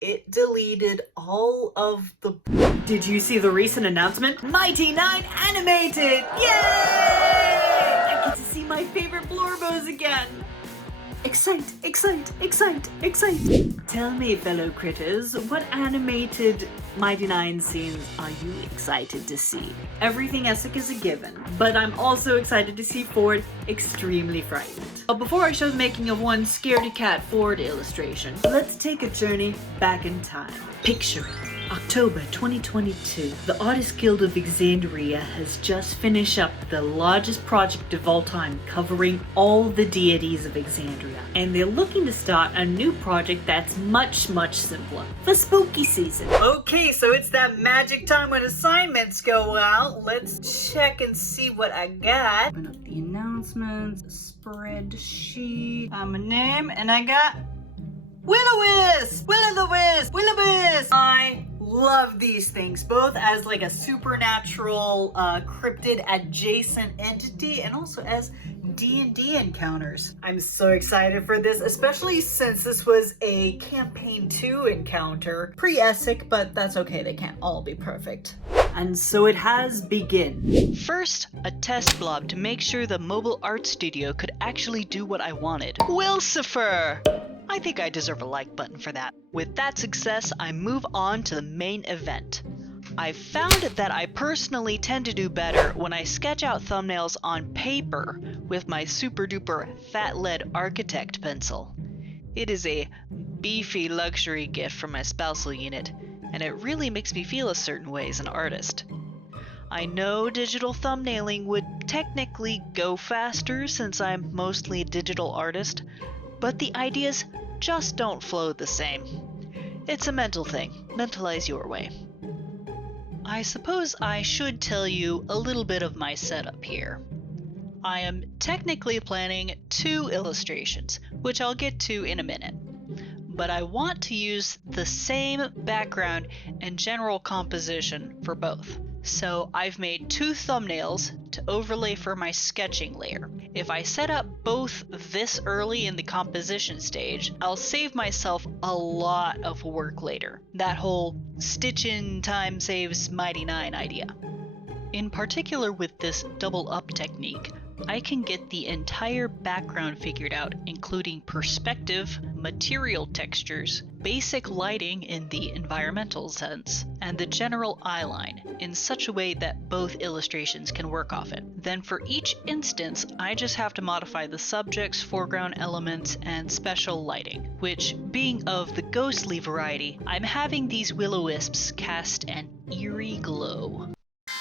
it deleted all of the... Did you see the recent announcement? Mighty Nein animated! Yay! I get to see my favorite Blorbos again! Excite, excite, excite, excite! Tell me, fellow critters, what animated Mighty Nein scenes are you excited to see? Everything Essek is a given, but I'm also excited to see Ford extremely frightened. But before I show the making of one scaredy cat Ford illustration, let's take a journey back in time. Picture it. October 2022, the Artists Guild of Exandria has just finished up the largest project of all time covering all the deities of Exandria. And they're looking to start a new project that's much simpler for spooky season. Okay, so it's that magic time when assignments go out. Let's check and see what I got. Open up the announcements, spreadsheet, my name, and I got Will-O-Wisp! Will-O-the-Wisp! Will-O-Wisp! I love these things, both as like a supernatural cryptid adjacent entity and also as D&D encounters. I'm so excited for this, especially since this was a campaign 2 encounter. Pre-Essek, but that's okay, they can't all be perfect. And so it has begun. First, a test blob to make sure the mobile art studio could actually do what I wanted. Wilsifer! I think I deserve a like button for that. With that success, I move on to the main event. I found that I personally tend to do better when I sketch out thumbnails on paper with my super duper fat lead architect pencil. It is a beefy luxury gift from my spousal unit, and it really makes me feel a certain way as an artist. I know digital thumbnailing would technically go faster since I'm mostly a digital artist, but the ideas just don't flow the same. It's a mental thing. Mentalize your way. I suppose I should tell you a little bit of my setup here. I am technically planning 2 illustrations, which I'll get to in a minute. But I want to use the same background and general composition for both. So I've made 2 thumbnails to overlay for my sketching layer. If I set up both this early in the composition stage, I'll save myself a lot of work later. That whole stitch in time saves Mighty Nein idea. In particular with this double up technique, I can get the entire background figured out, including perspective, material textures, basic lighting in the environmental sense, and the general eyeline in such a way that both illustrations can work off it. Then for each instance, I just have to modify the subjects, foreground elements, and special lighting, which, being of the ghostly variety, I'm having these will-o-wisps cast an eerie glow.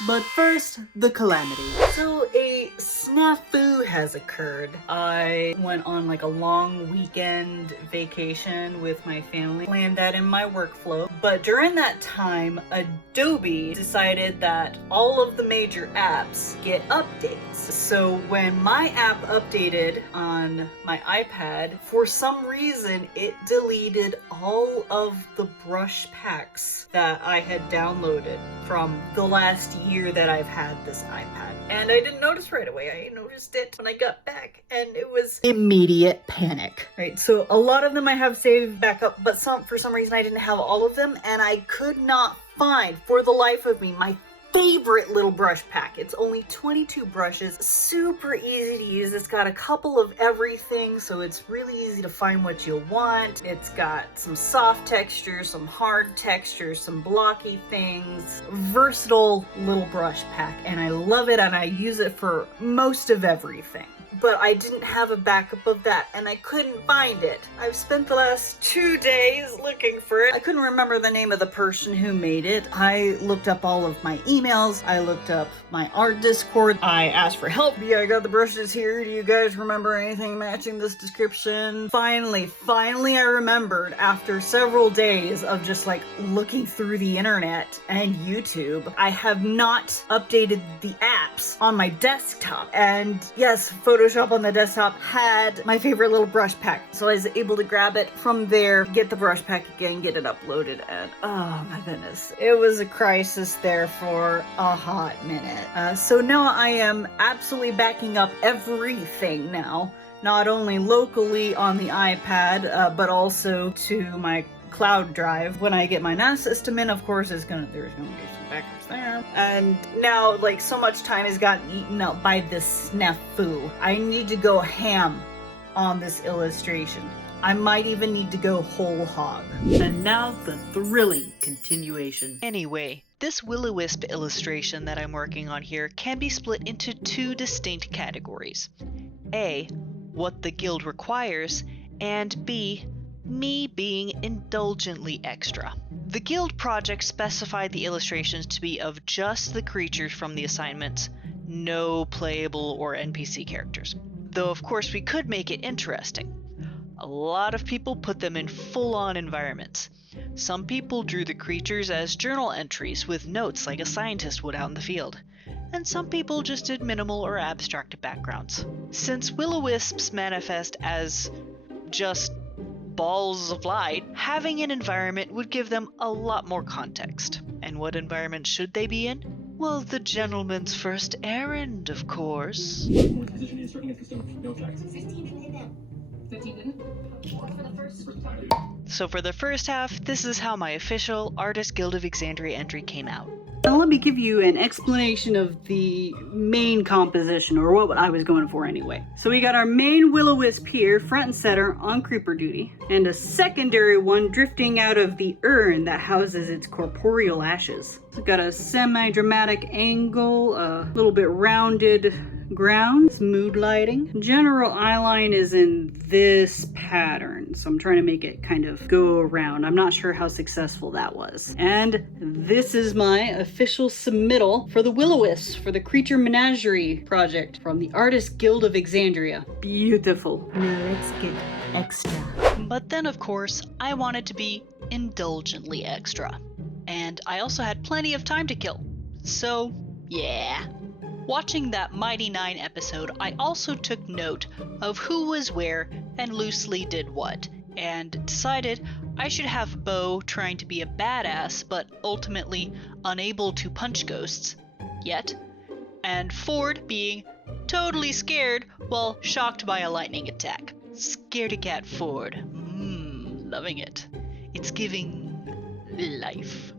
But first, the calamity. So a snafu has occurred. I went on like a long weekend vacation with my family, planned that in my workflow. But during that time, Adobe decided that all of the major apps get updates. So when my app updated on my iPad, for some reason it deleted all of the brush packs that I had downloaded from the last year that I've had this iPad. And I didn't notice right away. I noticed it when I got back, and it was immediate panic. Right, so a lot of them I have saved back up, but for some reason I didn't have all of them, and I could not find, for the life of me, my favorite little brush pack. It's only 22 brushes, super easy to use. It's got a couple of everything, so it's really easy to find what you want. It's got some soft textures, some hard textures, some blocky things. Versatile little brush pack, and I love it, and I use it for most of everything. But I didn't have a backup of that, and I couldn't find it. I've spent the last 2 days looking for it. I couldn't remember the name of the person who made it. I looked up all of my emails. I looked up my art Discord. I asked for help. Yeah, I got the brushes here. Do you guys remember anything matching this description? Finally, I remembered after several days of just like looking through the internet and YouTube. I have not updated the apps on my desktop. And yes, Photoshop on the desktop had my favorite little brush pack. So I was able to grab it from there, get the brush pack again, get it uploaded, and oh my goodness. It was a crisis there for a hot minute. So now I am absolutely backing up everything now. Not only locally on the iPad, but also to my cloud drive. When I get my NAS system in, of course, there's gonna be some backups there. And now, like, so much time has gotten eaten up by this snafu. I need to go ham on this illustration. I might even need to go whole hog. And now the thrilling continuation. Anyway, this will-o-wisp illustration that I'm working on here can be split into two distinct categories. A, what the guild requires, and B, me being indulgently extra. The guild project specified the illustrations to be of just the creatures from the assignments, no playable or NPC characters. Though of course we could make it interesting. A lot of people put them in full-on environments. Some people drew the creatures as journal entries with notes like a scientist would out in the field. And some people just did minimal or abstract backgrounds. Since will-o-wisps manifest as just balls of light, having an environment would give them a lot more context. And what environment should they be in? Well, the gentleman's first errand, of course. 15 didn't hit him. 15 didn't? For the first time. So for the first half, this is how my official Artist Guild of Exandria entry came out. Now let me give you an explanation of the main composition, or what I was going for anyway. So we got our main will-o-wisp here, front and center, on creeper duty, and a secondary one drifting out of the urn that houses its corporeal ashes. So got a semi-dramatic angle, a little bit rounded ground, smooth lighting. General eyeline is in this pattern, so I'm trying to make it kind of go around. I'm not sure how successful that was. And this is my official submittal for the will-o-wisps for the Creature Menagerie project from the Artist Guild of Exandria. Beautiful. Now let's get extra. But then, of course, I wanted to be indulgently extra. And I also had plenty of time to kill. So, yeah. Watching that Mighty Nein episode, I also took note of who was where and loosely did what, and decided I should have Bo trying to be a badass but ultimately unable to punch ghosts yet, and Ford being totally scared while shocked by a lightning attack. Scaredy-cat Ford. Loving it. It's giving life.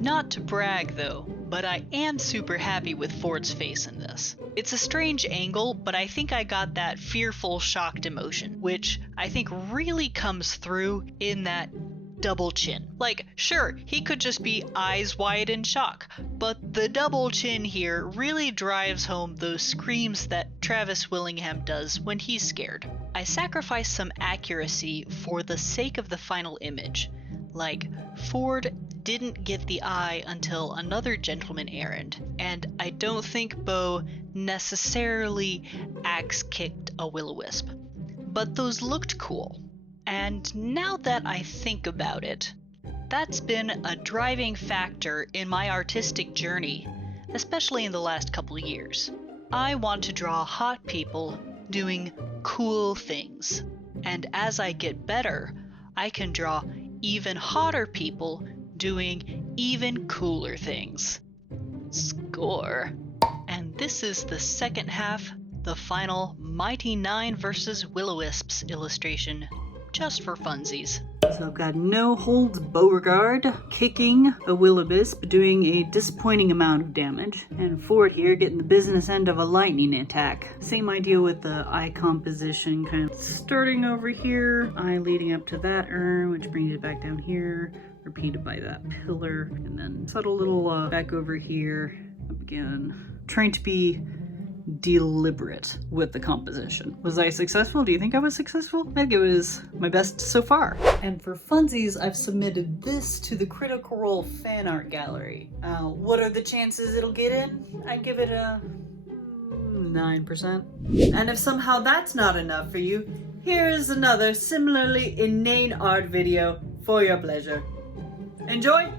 Not to brag though, but I am super happy with Ford's face in this. It's a strange angle, but I think I got that fearful, shocked emotion, which I think really comes through in that double chin. Like, sure, he could just be eyes wide in shock, but the double chin here really drives home those screams that Travis Willingham does when he's scared. I sacrificed some accuracy for the sake of the final image. Like, Ford didn't get the eye until another gentleman errand, and I don't think Bo necessarily axe-kicked a will-o-wisp. But those looked cool. And now that I think about it, that's been a driving factor in my artistic journey, especially in the last couple years. I want to draw hot people doing cool things, and as I get better, I can draw even hotter people doing even cooler things. Score. And this is the second half, the final Mighty Nein vs. Will-o-wisps illustration, just for funsies. So I've got no holds Beauregard kicking a will-o-wisp, doing a disappointing amount of damage, and Ford here getting the business end of a lightning attack. Same idea with the eye composition, kind of starting over here, eye leading up to that urn, which brings it back down here, repeated by that pillar, and then subtle little back over here, up again. Trying to be deliberate with the composition. Was I successful? Do you think I was successful? I think it was my best so far. And for funsies, I've submitted this to the Critical Role fan art gallery. What are the chances it'll get in? I'd give it a 9%. And if somehow that's not enough for you, here's another similarly inane art video for your pleasure. Enjoy!